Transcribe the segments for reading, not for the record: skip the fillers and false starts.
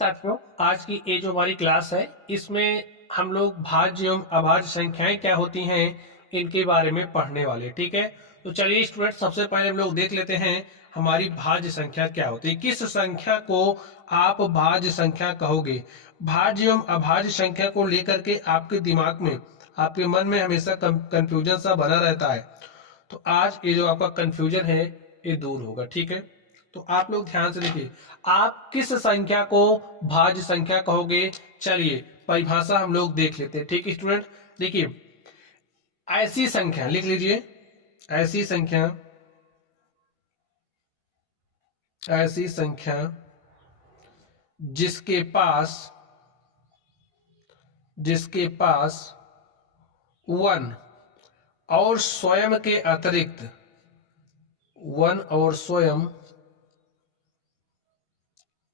साथियों, आज की ये जो हमारी क्लास है इसमें हम लोग भाज्य एवं अभाज्य संख्याएं क्या होती हैं इनके बारे में पढ़ने वाले। ठीक है, तो चलिए स्टूडेंट, सबसे पहले हम लोग देख लेते हैं हमारी भाज्य संख्या क्या होती है। किस संख्या को आप भाज्य संख्या कहोगे। भाज्य एवं अभाज्य संख्या को लेकर के आपके दिमाग में, आपके मन में हमेशा कंफ्यूजन सा बना रहता है। तो आज ये जो आपका कंफ्यूजन है ये दूर होगा। ठीक है, तो आप लोग ध्यान से देखिए, आप किस संख्या को भाज्य संख्या कहोगे। चलिए परिभाषा हम लोग देख लेते हैं। ठीक है स्टूडेंट, देखिए ऐसी संख्या लिख लीजिए, ऐसी संख्या, ऐसी संख्या जिसके पास वन और स्वयं के अतिरिक्त, वन और स्वयं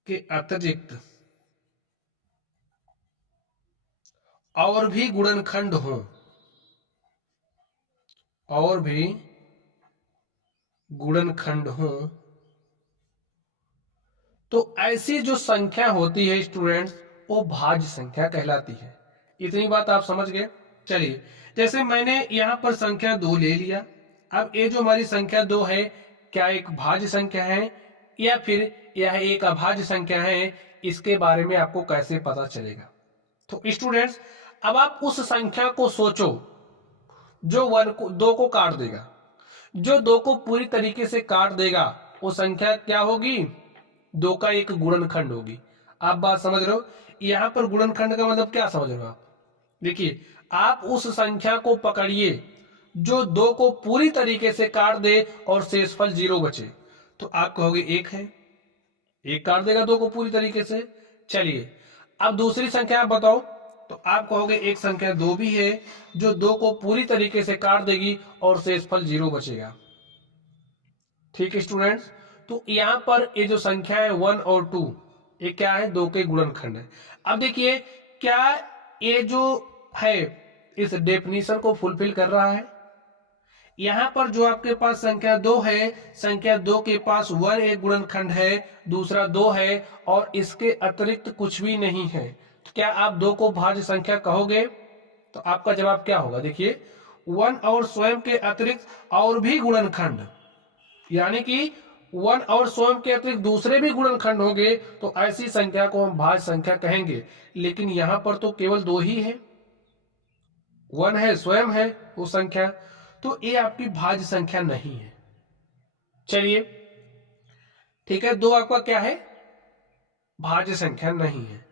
के अतिरिक्त और भी गुणनखंड हो, और भी गुणनखंड हो, तो ऐसी जो संख्या होती है स्टूडेंट्स वो भाज्य संख्या कहलाती है। इतनी बात आप समझ गए। चलिए, जैसे मैंने यहां पर संख्या 2 ले लिया। अब ये जो हमारी संख्या 2 है, क्या एक भाज्य संख्या है या फिर यह एक अभाज्य संख्या है, इसके बारे में आपको कैसे पता चलेगा। तो स्टूडेंट्स, अब आप उस संख्या को सोचो जो दो को काट देगा। जो दो को पूरी तरीके से काट देगा वो संख्या क्या होगी, दो का एक गुणनखंड होगी। आप बात समझ रहे हो, यहां पर गुणनखंड का मतलब क्या समझ रहे हो आप। देखिए, आप उस संख्या को पकड़िए जो दो को पूरी तरीके से काट दे और शेषफल 0 बचे, तो आप कहोगे एक है, एक काट देगा दो को पूरी तरीके से। चलिए अब दूसरी संख्या आप बताओ, तो आप कहोगे एक संख्या 2 भी है जो दो को पूरी तरीके से काट देगी और शेषफल 0 बचेगा। ठीक है स्टूडेंट्स, तो यहां पर ये जो संख्या है 1 और 2, ये क्या है, दो के गुणनखंड है। अब देखिए, क्या ये जो है इस डेफिनेशन को फुलफिल कर रहा है। यहां पर जो आपके पास संख्या 2 है, संख्या 2 के पास 1 एक गुणनखंड है, दूसरा 2 है और इसके अतिरिक्त कुछ भी नहीं है। तो क्या आप 2 को भाज्य संख्या कहोगे। तो आपका जवाब क्या होगा, देखिए 1 और स्वयं के अतिरिक्त और भी गुणनखंड, यानी कि 1 और स्वयं के अतिरिक्त दूसरे भी गुणनखंड होंगे तो ऐसी संख्या को हम भाज्य संख्या कहेंगे। लेकिन यहां पर तो केवल 2 ही है, 1 है, स्वयं है वो संख्या, तो ये आपकी भाज्य संख्या नहीं है। चलिए ठीक है, 2 आपका क्या है, भाज्य संख्या नहीं है।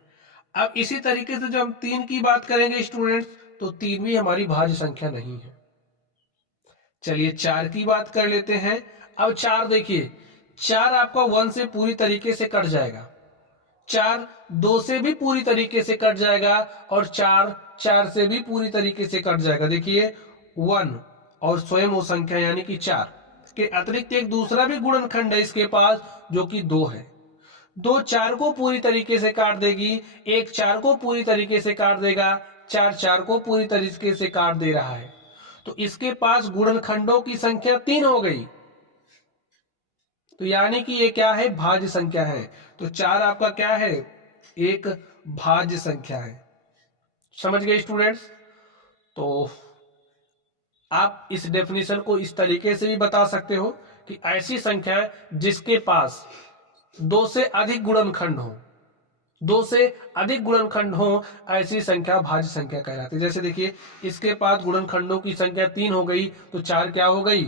अब इसी तरीके से जब हम 3 की बात करेंगे स्टूडेंट्स, तो 3 भी हमारी भाज्य संख्या नहीं है। चलिए 4 की बात कर लेते हैं। अब 4 देखिए, 4 आपका 1 से पूरी तरीके से कट जाएगा, 4 2 से भी पूरी तरीके से कट जाएगा और 4 4 से भी पूरी तरीके से कट जाएगा। देखिए 1 और स्वयं वो संख्या यानी कि 4 के अतिरिक्त एक दूसरा भी गुणनखंड है इसके पास जो कि 2 है। 2 4 को पूरी तरीके से काट देगी, एक 4 को पूरी तरीके से काट देगा, 4 4 को पूरी तरीके से काट दे रहा है। तो इसके पास गुणनखंडों की संख्या 3 हो गई, तो यानी कि ये क्या है, भाज्य संख्या है। तो 4 आपका क्या है, एक भाज्य संख्या है। समझ गए स्टूडेंट्स। तो आप इस डेफिनेशन को इस तरीके से भी बता सकते हो कि ऐसी संख्या जिसके पास 2 से अधिक गुणनखंड हो, 2 से अधिक गुणनखंड हो, ऐसी संख्या भाज्य संख्या कहलाती है। जैसे देखिए, इसके पास गुणनखंडों की संख्या 3 हो गई तो 4 क्या हो गई,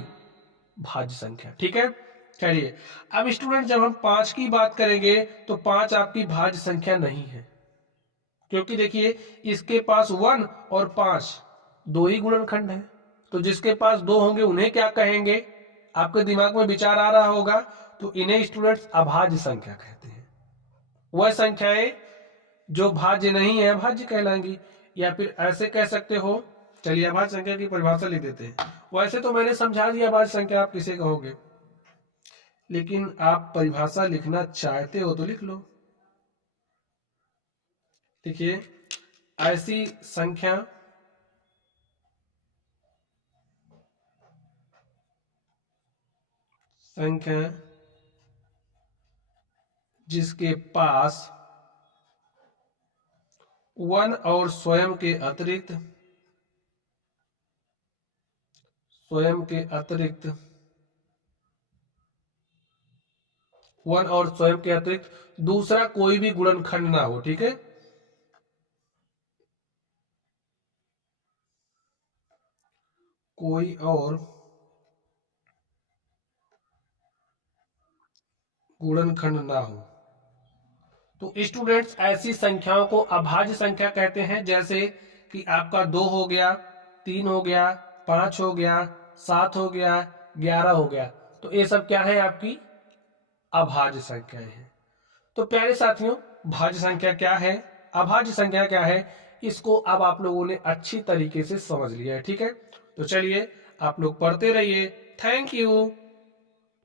भाज्य संख्या। ठीक है, चलिए अब स्टूडेंट जब हम 5 की बात करेंगे तो 5 आपकी भाज्य संख्या नहीं है, क्योंकि देखिए इसके पास 1 और 5 दो ही गुणनखंड है। तो जिसके पास 2 होंगे उन्हें क्या कहेंगे, आपके दिमाग में विचार आ रहा होगा, तो इन्हें स्टूडेंट्स अभाज्य संख्या कहते हैं। वह संख्याएं जो भाज्य नहीं है अभाज्य कहलाएंगी, या फिर ऐसे कह सकते हो। चलिए अभाज्य संख्या की परिभाषा लिख देते हैं। वैसे तो मैंने समझा दिया अभाज्य संख्या आप किसे कहोगे, लेकिन आप परिभाषा लिखना चाहते हो तो लिख लो। देखिए ऐसी संख्या जिसके पास वन और स्वयं के अतिरिक्त वन और स्वयं के अतिरिक्त दूसरा कोई भी गुणनखंड ना हो। ठीक है, कोई और गुणनखंड ना हो। तो स्टूडेंट्स ऐसी संख्याओं को अभाज्य संख्या कहते हैं, जैसे कि आपका 2 हो गया, 3 हो गया, 5 हो गया, 7 हो गया, 11 हो गया। तो ये सब क्या है, आपकी अभाज्य संख्याएं हैं। तो प्यारे साथियों, भाज्य संख्या क्या है, अभाज्य संख्या क्या है, इसको अब आप लोगों ने अच्छी तरीके से समझ लिया है। ठीक है, तो चलिए आप लोग पढ़ते रहिए। Thank you.